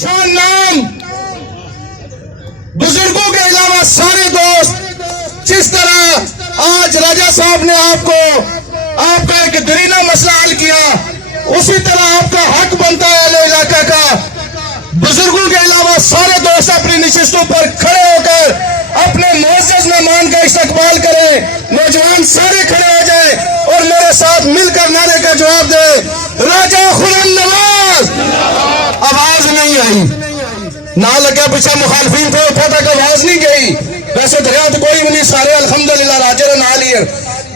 شان نام بزرگوں کے علاوہ سارے دوست جس طرح آج راجہ صاحب نے آپ کا ایک درینا مسئلہ حل کیا، اسی طرح آپ کا حق بنتا ہے اہل علاقہ کا بزرگوں کے علاوہ سارے دوست اپنی نشستوں پر کھڑے ہو کر اپنے معزز مہمان کا استقبال کریں۔ نوجوان سارے کھڑے ہو جائیں اور میرے ساتھ مل کر نعرے کا جواب دیں، راجہ خرم نواز۔ آواز نہیں آئی، نہ لگا پیچھے مخالفین تھے، اٹھا تک آواز نہیں گئی۔ ویسے دریا تو کوئی نہیں، سارے الحمدللہ راجہ نہ لیے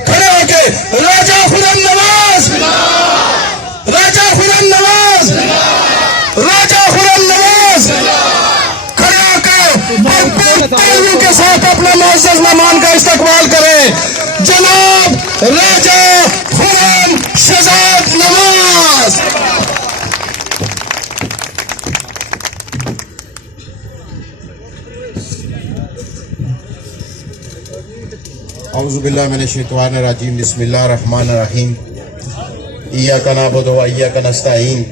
کھڑے ہو کے راجہ خرم نواز، راجہ خرم نواز، راجہ خرم نواز کھڑے ہو کے بھرپور تعلیموں کے ساتھ اپنے معزز مہمان کا استقبال کریں، جناب راجہ خرم شہزاد نواز۔ اعوذ باللہ من الشیطان الرجیم، بسم اللہ الرحمن الرحیم، ایاک نعبد و ایاک نستعین۔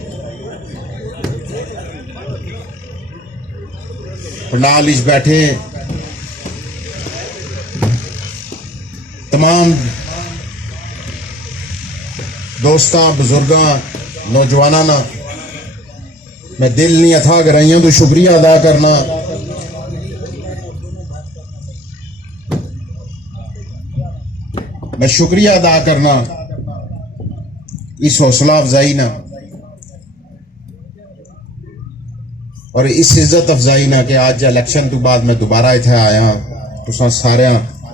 پنڈال وچ بیٹھے تمام دوستاں، بزرگاں، نوجواناں، میں دل نہیں اتھا گرائیاں تو شکریہ ادا کرنا۔ میں شکریہ ادا کرنا اس حوصلہ افزائی نہ اور اس عزت افزائی نہ کہ آج الیکشن تو بعد میں دوبارہ اتنے آیا تو سارے